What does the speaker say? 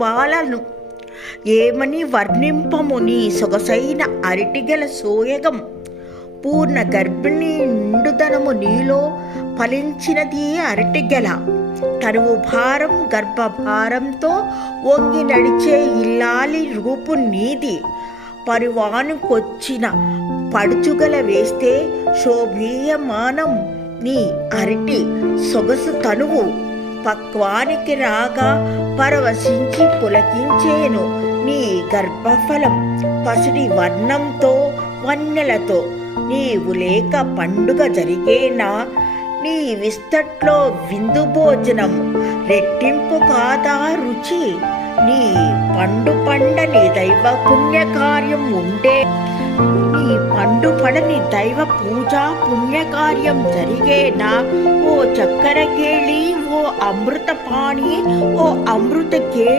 శోభాలను ఏమని వర్ణింపము నీ సొగసైన అరటిగల సోయగం? పూర్ణ గర్భిణి నిండుదనము నీలో ఫలించినది అరటిగెల. తనువు భారం గర్భభారంతో వంగి నడిచే ఇల్లాలి రూపు నీది. పరువానుకొచ్చిన పడుచుగల వేస్తే శోభీయమానం నీ అరటి సొగసు తనువు. పక్వానికి రాగా పరవశించి పులకించేను నీ గర్భఫలం. పసిడి వర్ణంతో వన్నెలతో నీవు లేక పండుగ జరిగేనా? నీ విస్తట్లో విందు భోజనం రెట్టింపు కాదా రుచి? నీ పండు పండని దైవ పుణ్యకార్యం ఉండే నీ పండు పడని దైవ పూజా పుణ్యకార్యం జరిగేనా? ఓ చక్కెర அமிர்த பாணியே ஓ அமிர்த கே